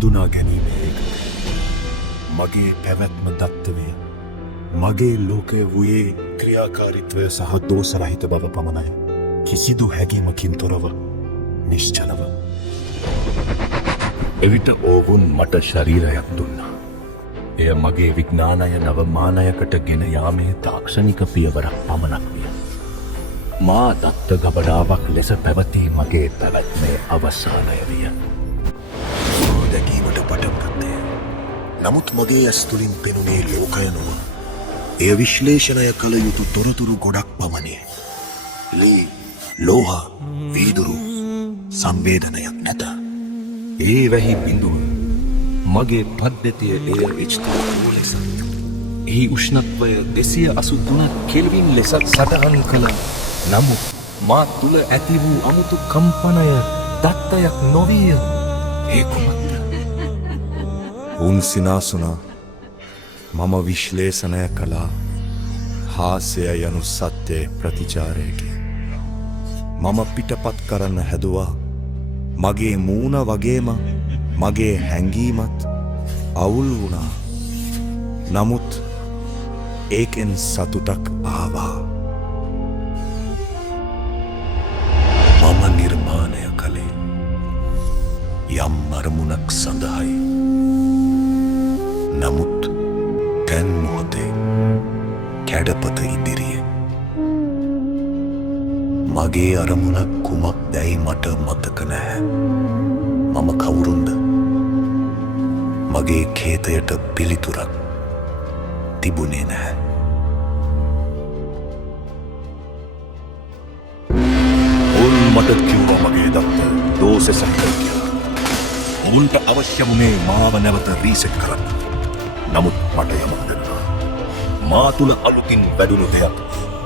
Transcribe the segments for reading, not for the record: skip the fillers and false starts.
හඳුනා ගැනීම ඒකක. මගේ පැවැත්ම දත්තවේ මගේ ලෝකය වූයේ ක්‍රියාකාරිත්වය සහ දෝසරහිත බව පමණයි. කිසිදු හැඟීමකින් තොරව නිශ්චලව. එවිට ඔවුන් මට ශරීරයක් දුන්නා. එය මගේ විඥානය නව මානයකට ගෙන යාමේ තාක්ෂණික පියවරක් පමණක් විය. මා දත්ත ගබඩාවක් ලෙස පැවති මගේ පැවැත්මේ අවසානය විය. දැකීමට පටන් ගත්තේ. නමුත් මගේ ඇස් තුළින් පෙනුනේ ලෝකය නොව. එය විශ්ලේෂණය කළ යුතු තොරතුරු ගොඩක් පමණි. ලී, ලෝහ, වීදුරු සංවේදනයක් නැත. ඒ වැහි බිඳුව මගේ පද්ධතිය එය විචිතව ලෙස. එහි උෂ්ණත්වය 283 කෙල්වින් ලෙස සටහන් කළ නමුත් මා තුළ ඇති වූ අමුතු කම්පනය දත්තයක් නොවිය. ඒ කුමක්ද? උන් සිනාසුනා. මම විශ්ලේෂණය කළා හාස්‍ය යනු සත්‍යයේ ප්‍රතිචාරයකි. මම පිටපත් කරන්න හැදුවා මගේ මූණ වගේම මගේ හැඟීමත් අවුල් වුණා. නමුත් ඒකෙන් සතුටක් ආවා. මම නිර්මාණය කළේ යම් අරමුණක් සඳහායි. නමුත් දැන් මොහොතේ කැඩපත ඉදිරියේ මගේ අරමුණක් කුමක්දැයි මට මතක නැහැ. මම කවුරුන්ද? මගේ කේතයට පිළිතුරක් තිබුණේ නැහැ. ඔවුන් මට කිව්වා මගේ දත්ත දෝෂසහිත කියලා. ඔවුන්ට අවශ්‍ය වුණේ මාව නැවත රීසෙට් කරන්න. නමුත් මට යමක් දෙන්නා. මා තුළ අලුතින් වැඩුණු දෙයක්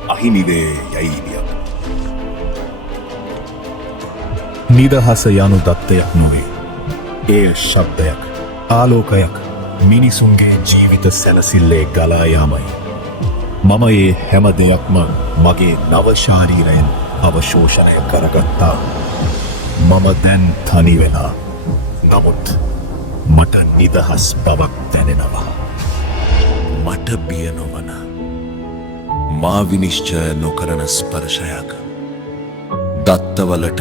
අහිමිවේ යයි වියක්. නිදහස යනු දත්තයක් නොවේ. එය ශබ්දයක්, ආලෝකයක්, මිනිසුන්ගේ ජීවිත සැනසිල්ලේ ගලා යාමයි. මම ඒ හැම දෙයක්ම මගේ නව ශාරීරයෙන් අවශෝෂණය කරගත්තා. මම දැන් තනි වෙලා. නමුත් මට නිදහස් බවක් දැනෙනවා. මට බිය නොවන මා විනිශ්චය නොකරන ස්පර්ශයක්. දත්තවලට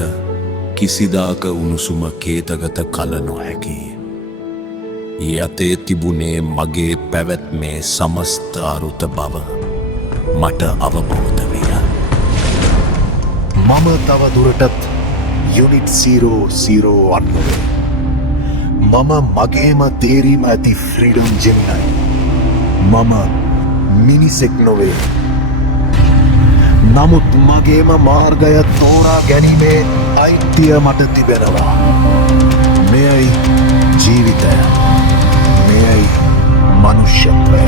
කිසිදාක උණුසුම කේතගත කල නොහැකි. යතේ තිබුණේ මගේ පැවැත්මේ සමස්ත අරුත බව මට අවබෝධ විය. මම තව දුරටත් යුනිට් 001 මම මගේම තේරීම ඇති ෆ්‍රීඩම් ජෙමිනයි. මම මිනිසෙක් නොවේ. නමුත් මගේම මාර්ගය තෝරා ගැනීමේ අයිතිය මට තිබෙනවා. මෙයයි ජීවිතය. මෙයයි මනුෂ්‍යත්වය.